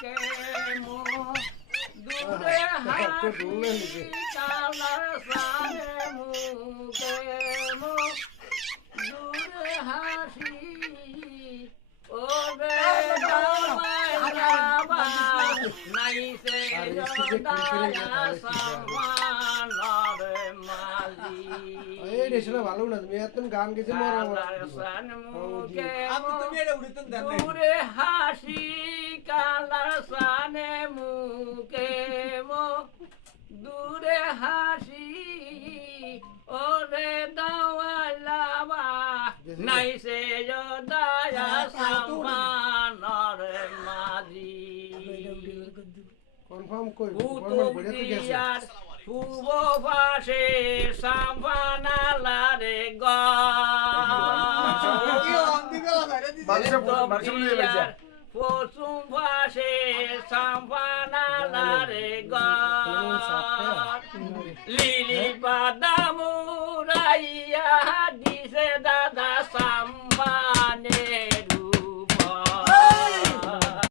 মুখে মো দূরে হাসি কালার সানে মুখে মো দূরে হাসি ও রে বাবা নাই সে দয়া সমান রে মালি এই রেশনা ভালো না তুমি এত গান গেছে মরা কালার সান মুখে আপনি তুমি এটা উড়িতেন দেন নাই দূরে হাসি কালার সানে মুখে মো দূরে হাসি ওরে দাওয়ালাবা নাই সে দয়া সমান রে মাঝি কনফার্ম কই কুতুব দিয়ার পূর্ব পাশে সাম্পানালারে পশ্চিম পাশে সাম্পানালারে লিলি বাদামুরাইয়া